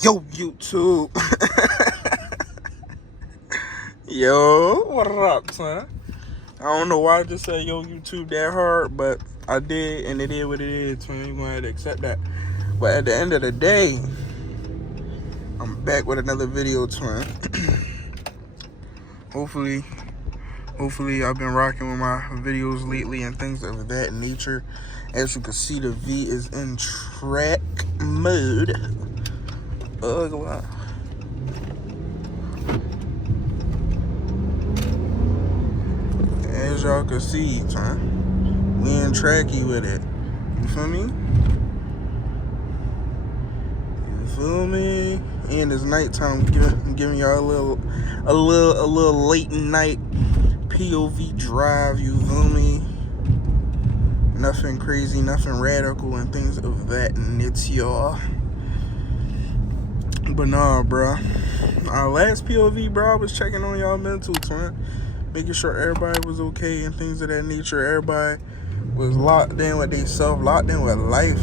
Yo, YouTube. Yo, what up, son? I don't know why I just said yo, YouTube that hard, but I did, and it is what it is, twin. You're going to have to accept that. But at the end of the day, I'm back with another video, twin. Hopefully I've been rocking with my videos lately and things of that nature. As you can see, the V is in track mode. Wow. As y'all can see, twin, we in tracky with it. You feel me? You feel me? And it's nighttime. I'm giving y'all a little late night POV drive. You feel me? Nothing crazy, nothing radical, and things of that nature. But nah, bro. Our last POV, bro, I was checking on y'all mental, twin. Making sure everybody was okay and things of that nature. Everybody was locked in with themselves, locked in with life.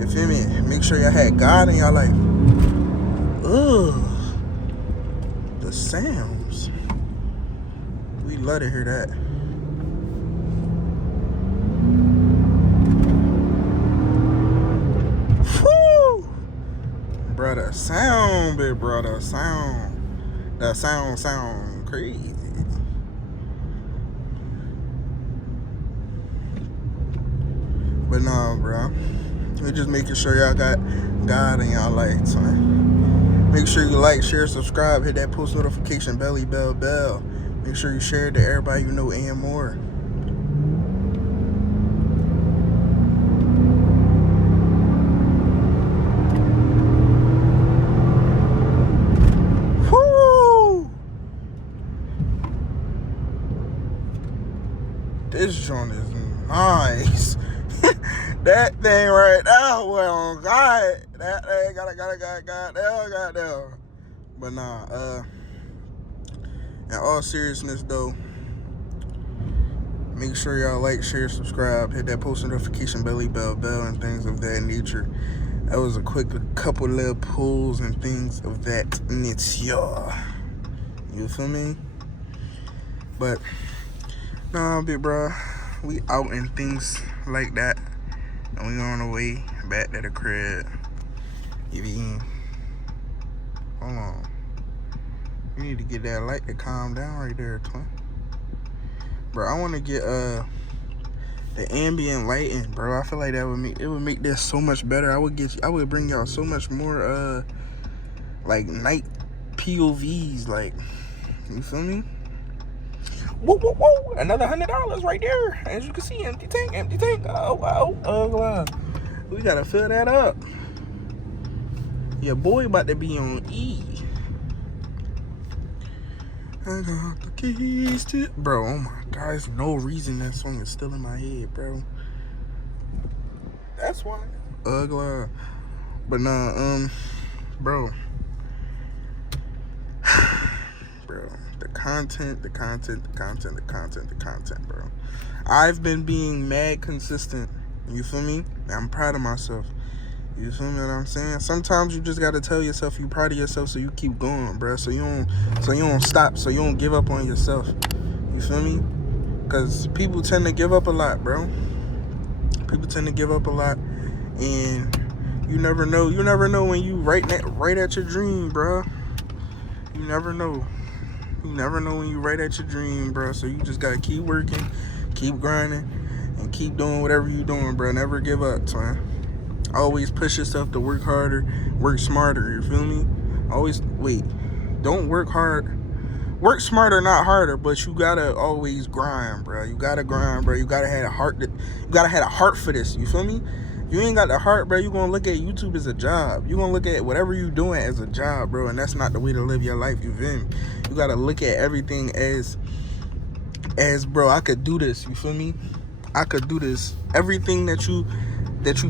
You feel me? Make sure y'all had God in your life. Ugh. The sounds. We love to hear that. Woo! Brother, sound, big brother, sound. That sound crazy. But nah, bro. We're just making sure y'all got God in y'all life, son. Make sure you like, share, subscribe, hit that post notification bell. Make sure you share it to everybody you know and more. Woo! This joint is nice. That thing right there, well, God, that thing goddamn. But nah, in all seriousness though, make sure y'all like, share, subscribe, hit that post notification bell, and things of that nature. That was a quick couple little pulls and things of that nature. You feel me? But nah, big bro, we out and things like that. And we on the way back to the crib. Hold on. You need to get that light to calm down right there, twin. Bro, I want to get the ambient lighting, bro. I feel like that would make this so much better. I would bring y'all so much more like night POVs, like, you feel me? Whoa, another $100 right there. As you can see, empty tank. Wow. We gotta fill that up. Your boy about to be on E. I got the keys to... Bro, oh my God, there's no reason that song is still in my head, bro. That's why. Ugly. But nah, bro. Bro, the content, bro. I've been being mad consistent. You feel me? I'm proud of myself. You feel me what I'm saying? Sometimes you just gotta tell yourself you proud of yourself so you keep going, bro. So you don't stop, so you don't give up on yourself. You feel me? Cause people tend to give up a lot, bro. People tend to give up a lot, and you never know. You never know when you right at your dream, bro. You never know. You never know when you right at your dream, bro. So you just gotta keep working, keep grinding, and keep doing whatever you're doing, bro. Never give up, man. Always push yourself to work harder, work smarter. You feel me? Don't work hard. Work smarter, not harder. But you gotta always grind, bro. You gotta grind, bro. You gotta have a heart. You gotta have a heart for this. You feel me? You ain't got the heart, bro. You gonna look at YouTube as a job. You gonna look at whatever you doing as a job, bro. And that's not the way to live your life. You feel me? You gotta look at everything as bro. I could do this. You feel me? I could do this. Everything that you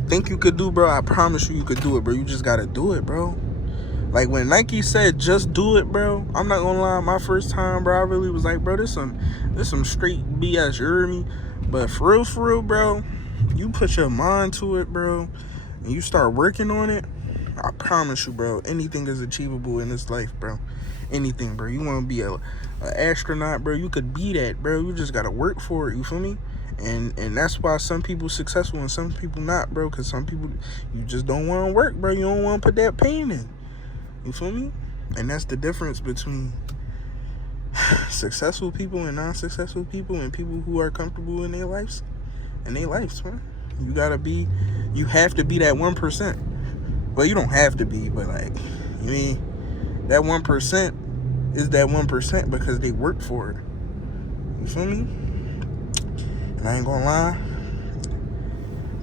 think you could do, bro, I promise you could do it, bro. You just gotta do it, bro. Like when Nike said just do it, bro, I'm not gonna lie, my first time, bro, I really was like, bro, this some straight BS, you heard me? But for real, bro, you put your mind to it, bro, and you start working on it, I promise you, bro, anything is achievable in this life, bro. Anything, bro. You want to be a astronaut, bro, you could be that, bro. You just gotta work for it, you feel me? And that's why some people successful and some people not, bro, because some people, you just don't want to work, bro. You don't want to put that pain in, you feel me? And that's the difference between successful people and non-successful people, and people who are comfortable in their lives, man. You have to be that 1%. Well, you don't have to be, but like, you mean, that 1% is that 1% because they work for it. You feel me? And I ain't gonna lie,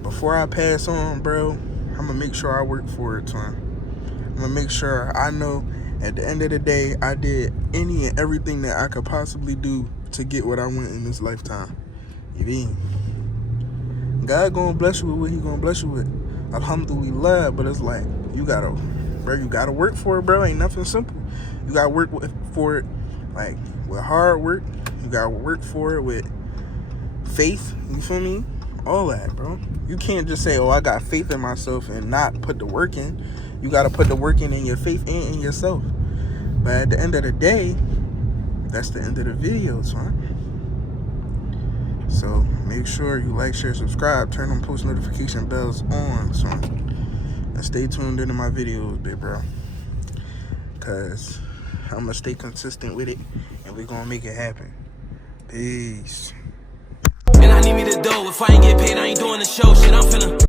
before I pass on, bro, I'm gonna make sure I work for it, son. I'm gonna make sure I know at the end of the day, I did any and everything that I could possibly do to get what I want in this lifetime. You mean? God gonna bless you with what he gonna bless you with. Alhamdulillah, but it's like, you gotta work for it, bro. Ain't nothing simple. You gotta work for it, like, with hard work. You gotta work for it with faith, you feel me? All that, bro. You can't just say, oh, I got faith in myself and not put the work in. You gotta put the work in your faith and in yourself. But at the end of the day, that's the end of the video, son. So make sure you like, share, subscribe, turn on post notification bells on, son. And stay tuned into my videos, big bro. Cause I'm gonna stay consistent with it and we're gonna make it happen. Peace. And I need me to do. If I ain't get paid, I ain't doing the show. Shit, I'm finna